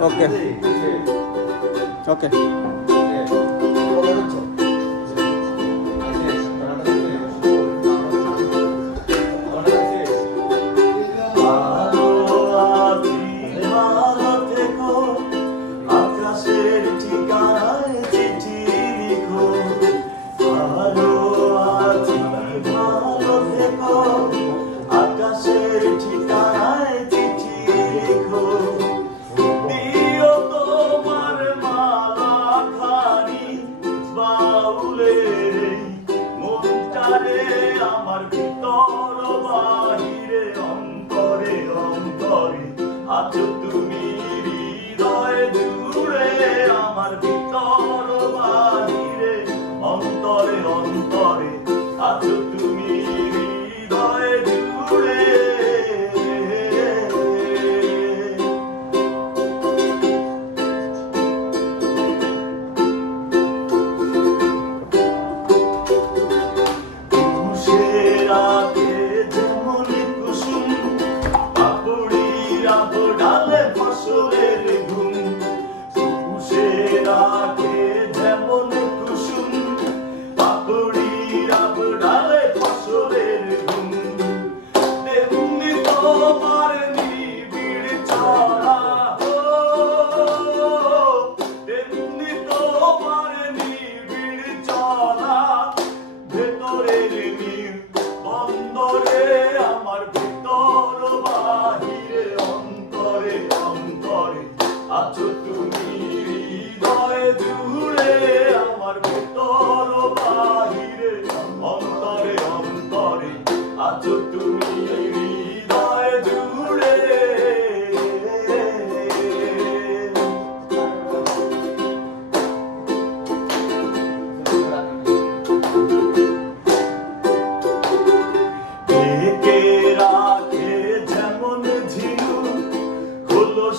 ওকে ওকে আমার ভিতর বাহিরে অন্তরে অন্তরে আছো তুমি হৃদয় জুড়ে আমার ভিতর বাহিরে অন্তরে অন্তরে আছো তুমি হৃদয় জুড়ে আমার ভিতর বাহিরে অন্তরে অন্তরে আছো তুমি হৃদয় জুড়ে আমার ভিতর বাহিরে অন্তরে অন্তরে আছো তুমি হৃদয় জুড়ে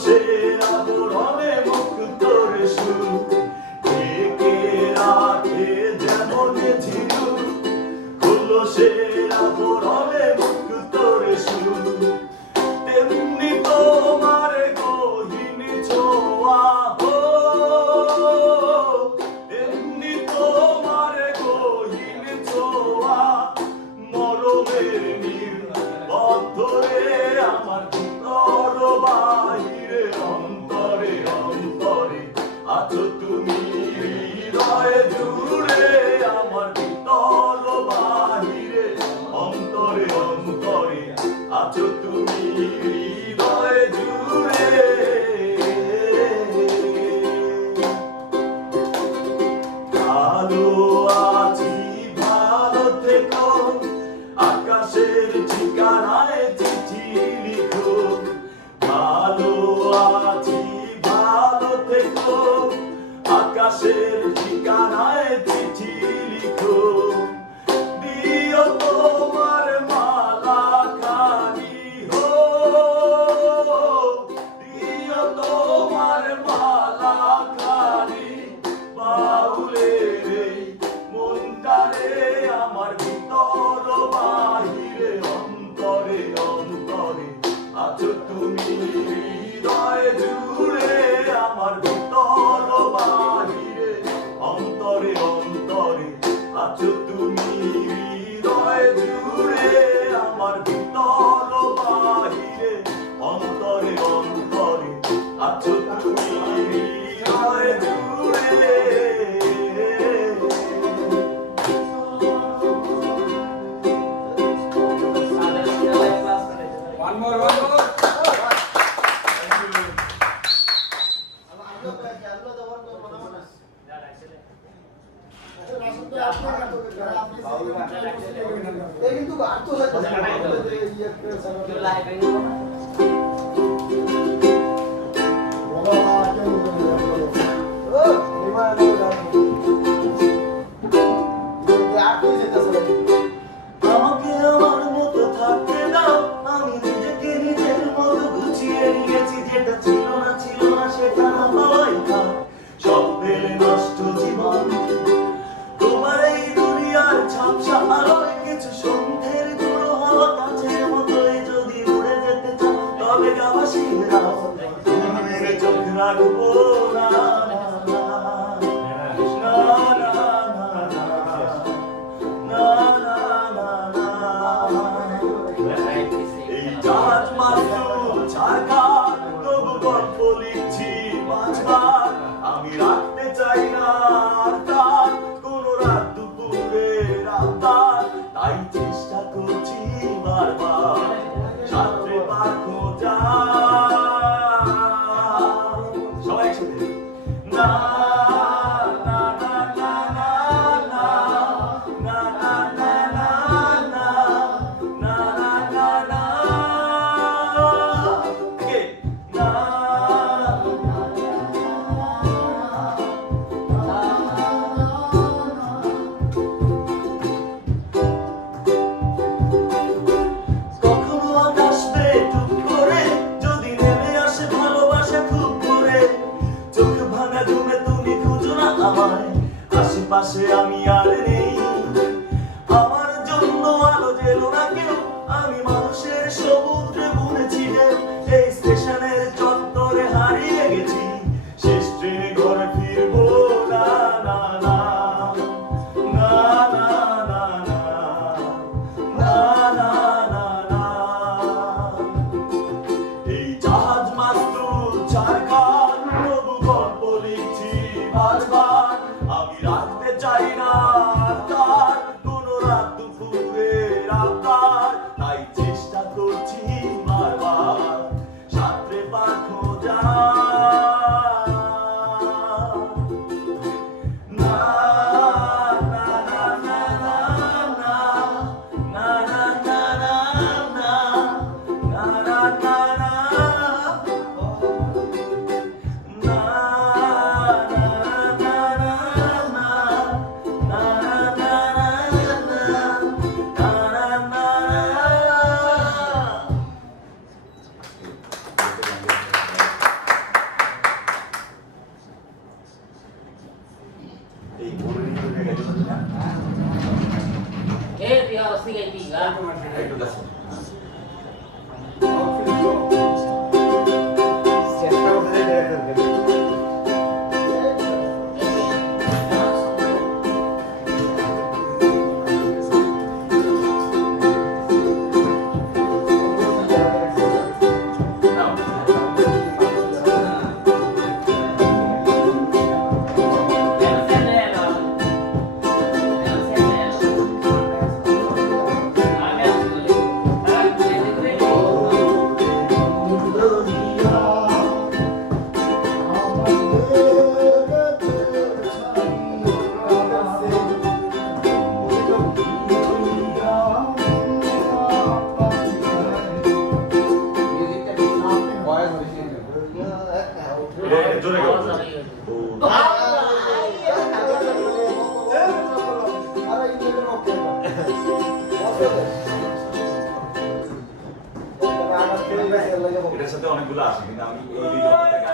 সে আবরণে মুক্ত রে সুর ঢেকে রাখে যেমন ঝিনু খুলো সে আবরণে মুক্ত রে সুর তেমনি তোমার গহীন ছোঁয়া হো তেমনি তোমার গহীন ছোঁয়া মরমের নীল বদ্ধরে আমার ভিতর বাহিরে অন্তরে অন্তরে আছো তুমি হৃদয় জুড়ে আমার ভিতর বাহিরে অন্তরে অন্তরে আছো তুমি হৃদয় জুড়ে ভালো আছি ভালো থেকো আকাশের ঠিকানায় চিঠি লিখো ভালো আছি ভালো থেকো আকাশের ঠিকানায় চিঠি লিখো দিও তোমার মালা খানি হো দিও তোমার মালা খানি বাউলের এই মনটারে আমার ভিতর বাহিরে অন্তরে অন্তরে আছো তুমি হৃদয় জুড়ে আমার ভিতর বাহিরে অন্তরে অন্তরে আছো তুমি হৃদয় জুড়ে আমার ভিতর বাহিরে অন্তরে অন্তরে আছো তুমি হৃদয় জুড়ে One more. কিন্তু আমাকে আমার মতো থাকতে দাও আমি নিজেকে নিজের মতো গুছিয়ে নিয়েছি যেটা ছিল না সেটা না পাওয়াই থাক স্বপ্নের নষ্ট জীবন তোমার এই দুনিয়ার ঝাপসা আলোয় কিছু সন্ধ্যের গুঁড়ো হাওয়া কাছের মতোই যদি উড়ে যেতে রাখবো না এই জাহাজ মাত্র ছাড়খার তবু গল্প লিখছি মাঝবার আমি রাখতে চাই না আর তার কোন রাত দুপুরের আবদার তাই চেষ্টা করছি বারবার সাঁতরে পার খোঁজা সবাই একসাথে না আশেপাশে আমি আর নেই আমার জন্য আলো জেলো না কেউ আমি মানুষের সমুদ্রে বুনেছি এই স্টেশনের চত্বরে হারিয়ে গেছি শেষ ট্রেনে ঘরে ফিরবো না না না না না না না না না না এই জাহাজ মাত্র ছাড়খার তবু গল্প লিখছি বারবার আমি রাখতে চাই না তার কোন রাত দুপুরের আবদার তাই চেষ্টা করছি বারবার সাঁতরে পার খোঁজা না না না না না না না না না না না না এটার সাথে অনেকগুলো আছে কিন্তু আমি এই ভিডিওটাতে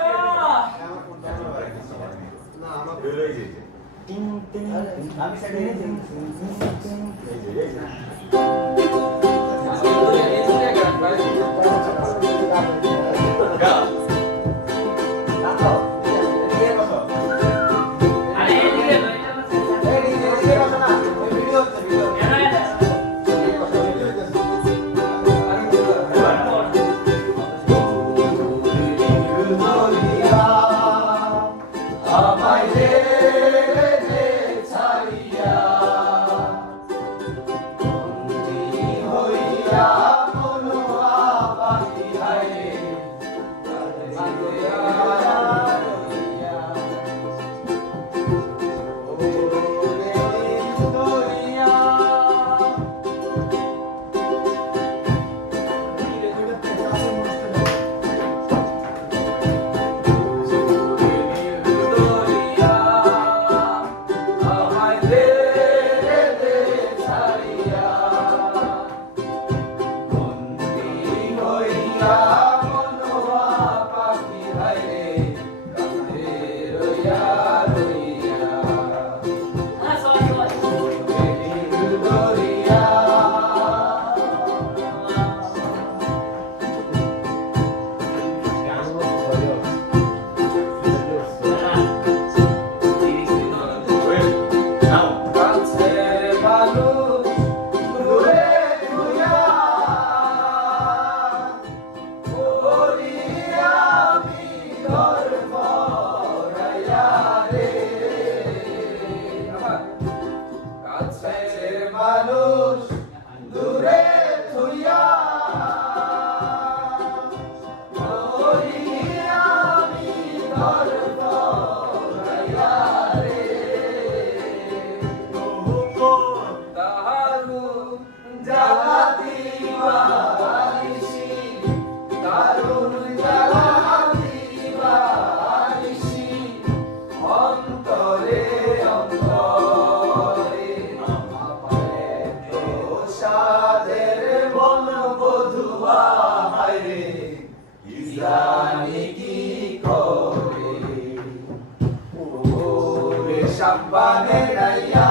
Champagne raya,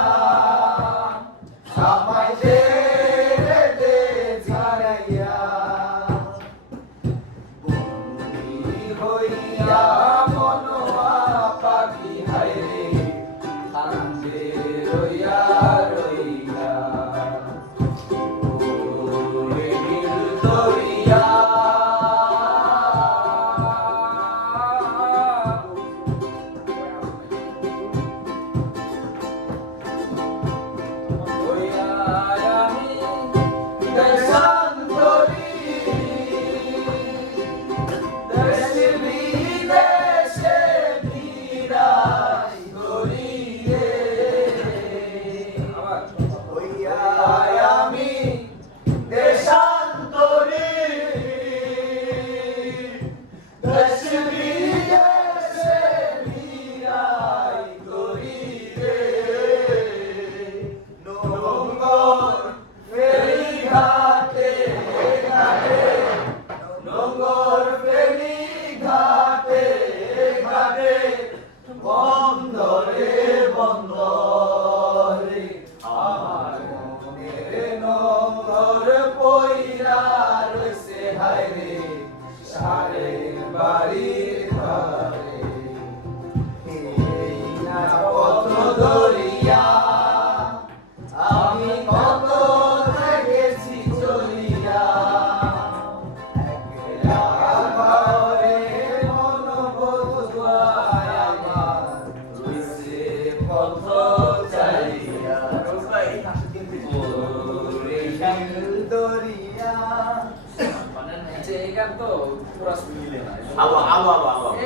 sampai de zaraya, bundi hoiya monoa pagi haire, kande roya roya, ore hiltoriya.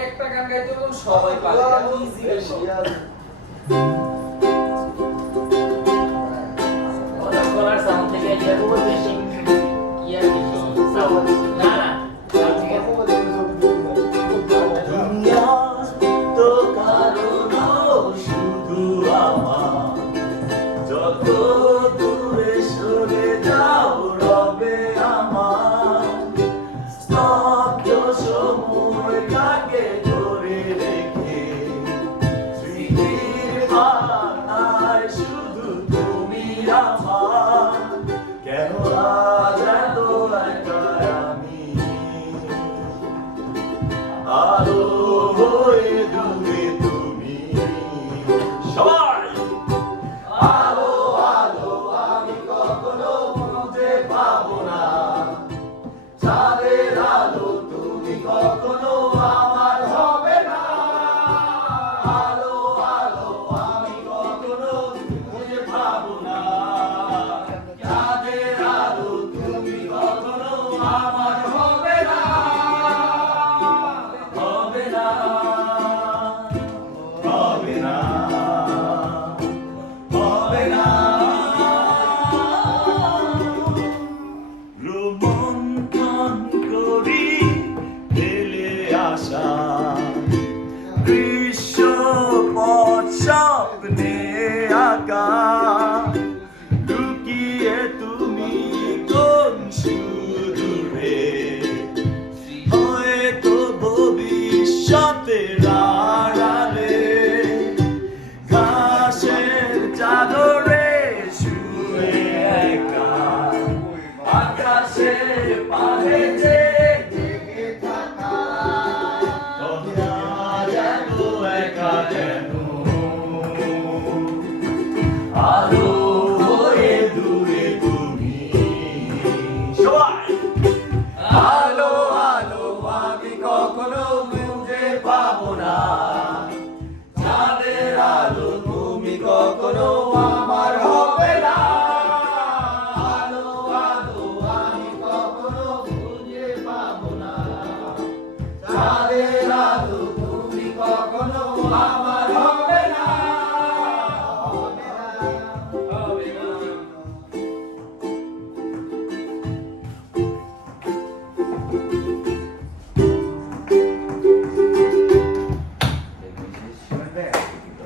একটা গান গাইতে বলুন সবাই পারে ইজি গান ওটা কলার সাউন্ড থেকে ইয়া খুব বেশি সাউন্ড না দুনিয়া তো কারণ শুধু আমার যত দূরে সরে যাও রবে আমার স্তব্ধ সময়টাকে ধরে রেখে স্মৃতির পাতায় শুধু তুমি আমার কেন আজ এত একা আমি আলো হয়ে দূরে তুমি সবাই আলো আলো আমি কখনো খুঁজে পাবো না চাঁদের আলো তুমি কখনো আমার হবে না আলো আলো আমি কখনো খুঁজে পাবো না চাঁদের আলো তুমি কখনো আমার হবে না হবে না হবে না হবে না রোমন্থন করি ফেলে আসা দৃশ্যপট স্বপ্নে আঁকা লুকিয়ে তুমি কোন সুদূরে হয়তো ভবিষ্যতের আড়ালে ঘাসের চাদরে শুয়ে একা আকাশের পারে যে জেগে থাকা তোমরা যেন একা যেন